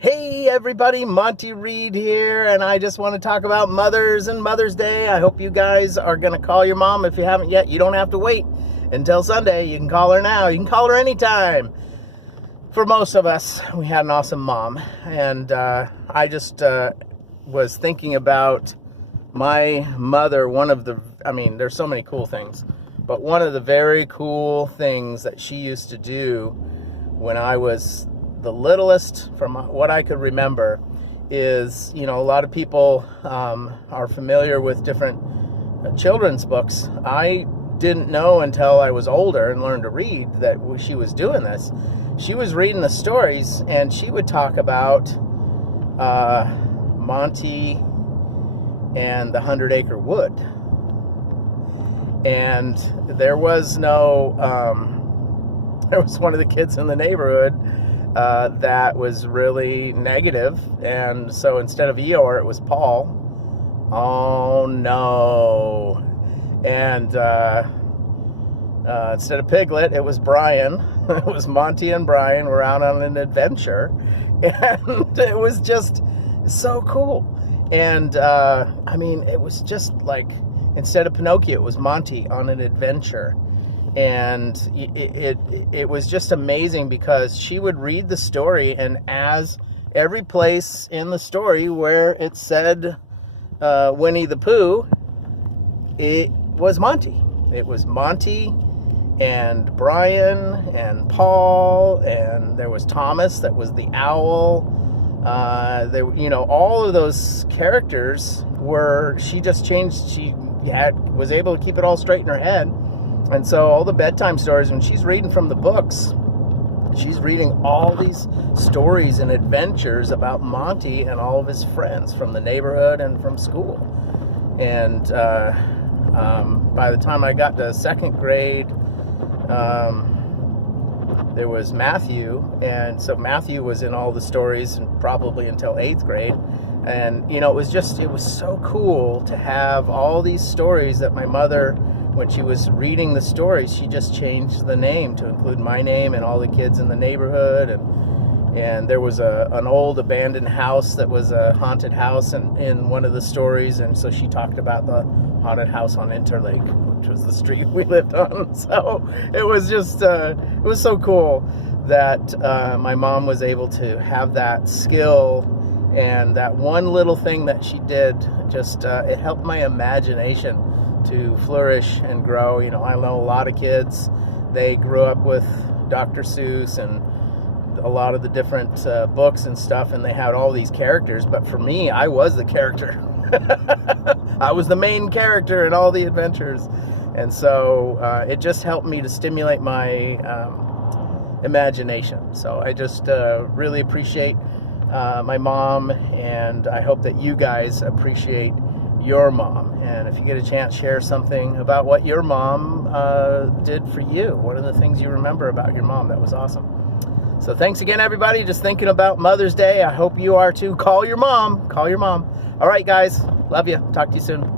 Hey everybody, Monty Reed here, and I just want to talk about mothers and Mother's Day. I hope you guys are going to call your mom. If you haven't yet, you don't have to wait until Sunday. You can call her now. You can call her anytime. For most of us, we had an awesome mom, and I just was thinking about my mother. There's so many cool things, but one of the very cool things that she used to do when I was the littlest, from what I could remember, is, a lot of people are familiar with different children's books. I didn't know until I was older and learned to read that she was doing this. She was reading the stories, and she would talk about Monty and the 100 Acre Wood. And there was one of the kids in the neighborhood that was really negative, and so instead of Eeyore, it was Paul. Oh no. And instead of Piglet, it was Brian. It was Monty and Brian were out on an adventure, and it was just so cool. And it was just like, instead of Pinocchio, it was Monty on an adventure. And it was just amazing, because she would read the story, and as every place in the story where it said Winnie the Pooh, it was Monty. It was Monty and Brian and Paul, and there was Thomas that was the owl. All of those characters she just changed. She was able to keep it all straight in her head. And so all the bedtime stories, when she's reading from the books, she's reading all these stories and adventures about Monty and all of his friends from the neighborhood and from school. And by the time I got to second grade, there was Matthew. And so Matthew was in all the stories, and probably until 8th grade. And, it was so cool to have all these stories that my mother, when she was reading the stories, she just changed the name to include my name and all the kids in the neighborhood. And there was an old abandoned house that was a haunted house in one of the stories, and so she talked about the haunted house on Interlake, which was the street we lived on. So it was just it was so cool that my mom was able to have that skill, and that one little thing that she did just it helped my imagination to flourish and grow. I know a lot of kids, they grew up with Dr. Seuss and a lot of the different books and stuff, and they had all these characters, but for me, I was the character. I was the main character in all the adventures, and so it just helped me to stimulate my imagination. So I just really appreciate my mom, and I hope that you guys appreciate your mom. And if you get a chance, share something about what your mom did for you. What are the things you remember about your mom? That was awesome. So thanks again, everybody. Just thinking about Mother's Day. I hope you are too. Call your mom. Call your mom. All right, guys. Love you. Talk to you soon.